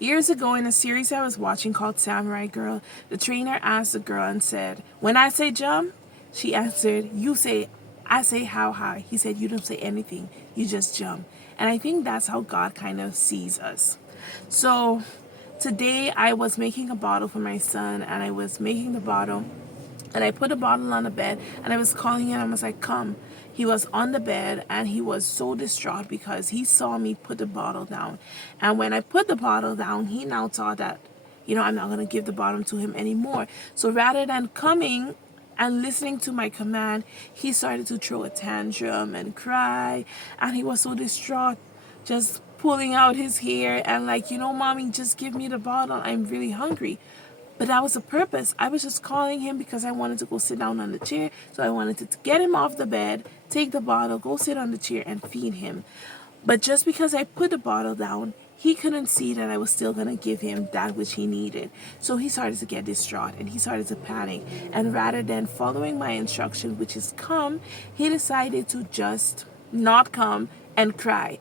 Years ago, in a series I was watching called Samurai Girl, the trainer asked the girl and said, "When I say jump," she answered, "You say, I say how high." He said, "You don't say anything, you just jump." And I think that's how God kind of sees us. So today I was making a bottle for my son, and I was making the bottle, and I put a bottle on the bed, and I was calling him. I was like, "Come." He was on the bed, and he was so distraught because he saw me put the bottle down. And when I put the bottle down, he now thought that, I'm not going to give the bottle to him anymore. So rather than coming and listening to my command, he started to throw a tantrum and cry. And he was so distraught, just pulling out his hair and like, "Mommy, just give me the bottle. I'm really hungry." But that was the purpose. I was just calling him because I wanted to go sit down on the chair. So I wanted to get him off the bed, take the bottle, go sit on the chair, and feed him. But just because I put the bottle down, he couldn't see that I was still going to give him that which he needed. So he started to get distraught and he started to panic. And rather than following my instruction, which is come, he decided to just not come and cry.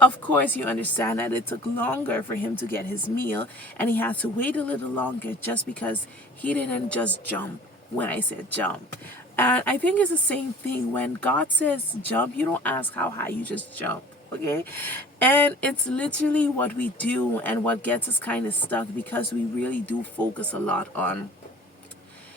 Of course, you understand that it took longer for him to get his meal, and he had to wait a little longer just because he didn't just jump when I said jump. And I think it's the same thing. When God says jump, you don't ask how high, you just jump. Okay? And it's literally what we do and what gets us kind of stuck because we really do focus a lot on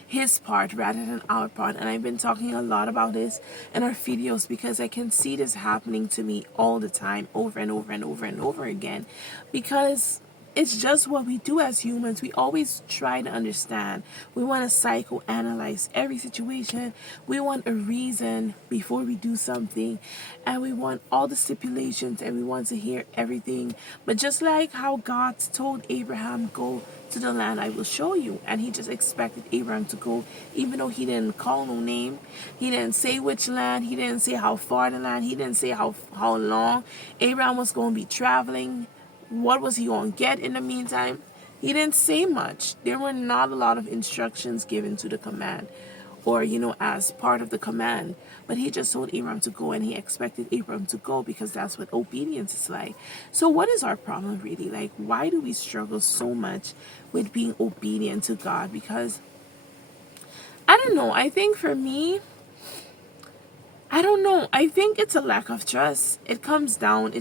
his part rather than our part. And I've been talking a lot about this in our videos because I can see this happening to me all the time, over and over and over and over again, because it's just what we do as humans. We always try to understand. We want to psychoanalyze every situation. We want a reason before we do something. And we want all the stipulations and we want to hear everything. But just like how God told Abraham, "Go to the land I will show you." And he just expected Abraham to go, even though he didn't call no name. He didn't say which land. He didn't say how far the land. He didn't say how long Abraham was going to be traveling. What was he going to get in the meantime? He didn't say much. There were not a lot of instructions given to the command or, as part of the command. But he just told Abraham to go, and he expected Abraham to go because that's what obedience is like. So what is our problem really? Like, why do we struggle so much with being obedient to God? Because, I don't know. I think for me, I don't know. I think it's a lack of trust. It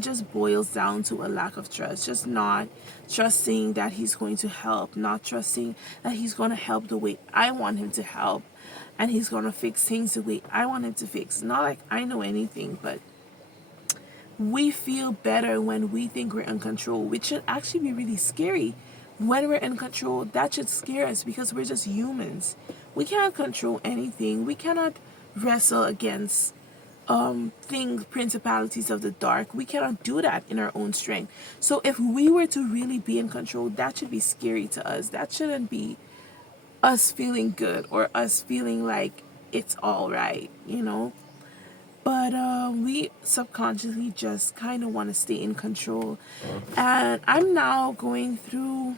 just boils down to a lack of trust. Just not trusting that he's going to help, not trusting that he's going to help the way I want him to help, and he's going to fix things the way I want him to fix. Not like I know anything, but we feel better when we think we're in control, which should actually be really scary. When we're in control, that should scare us because we're just humans. We can't control anything. We cannot wrestle against things, principalities of the dark. We cannot do that in our own strength. So if we were to really be in control, that should be scary to us. That shouldn't be us feeling good or us feeling like it's all right. But we subconsciously just kind of want to stay in control. And I'm now going through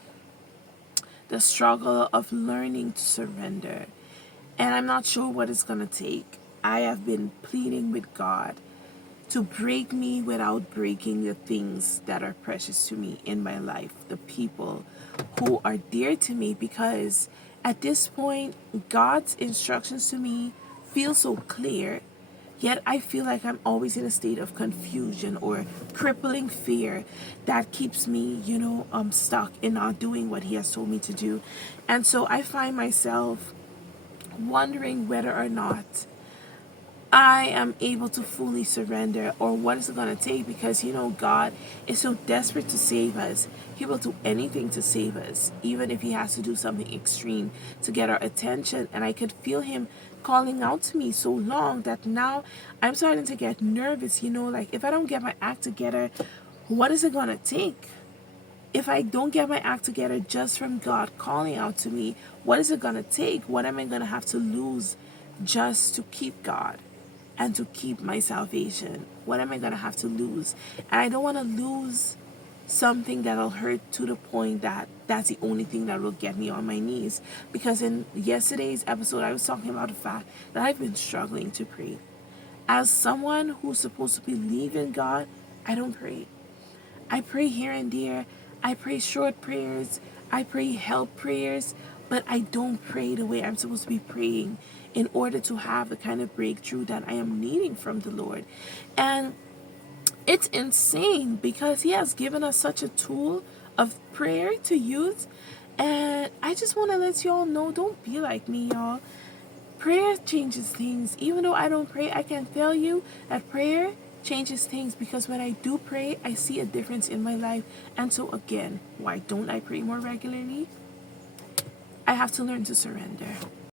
the struggle of learning to surrender. And I'm not sure what it's going to take. I have been pleading with God to break me without breaking the things that are precious to me in my life, the people who are dear to me, because at this point, God's instructions to me feel so clear, yet I feel like I'm always in a state of confusion or crippling fear that keeps me, stuck in not doing what He has told me to do. And so I find myself wondering whether or not I am able to fully surrender, or what is it going to take, because God is so desperate to save us. He will do anything to save us, even if He has to do something extreme to get our attention. And I could feel Him calling out to me so long that now I'm starting to get nervous, like if I don't get my act together, what is it going to take? If I don't get my act together just from God calling out to me, what is it going to take? What am I going to have to lose just to keep God and to keep my salvation? What am I going to have to lose? And I don't want to lose something that'll hurt to the point that that's the only thing that will get me on my knees. Because in yesterday's episode, I was talking about the fact that I've been struggling to pray. As someone who's supposed to believe in God, I don't pray. I pray here and there. I pray short prayers, I pray help prayers, but I don't pray the way I'm supposed to be praying in order to have the kind of breakthrough that I am needing from the Lord. And it's insane because He has given us such a tool of prayer to use. And I just want to let y'all know, don't be like me, y'all. Prayer changes things. Even though I don't pray, I can tell you that prayer changes things, because when I do pray, I see a difference in my life. And so again, why don't I pray more regularly? I have to learn to surrender.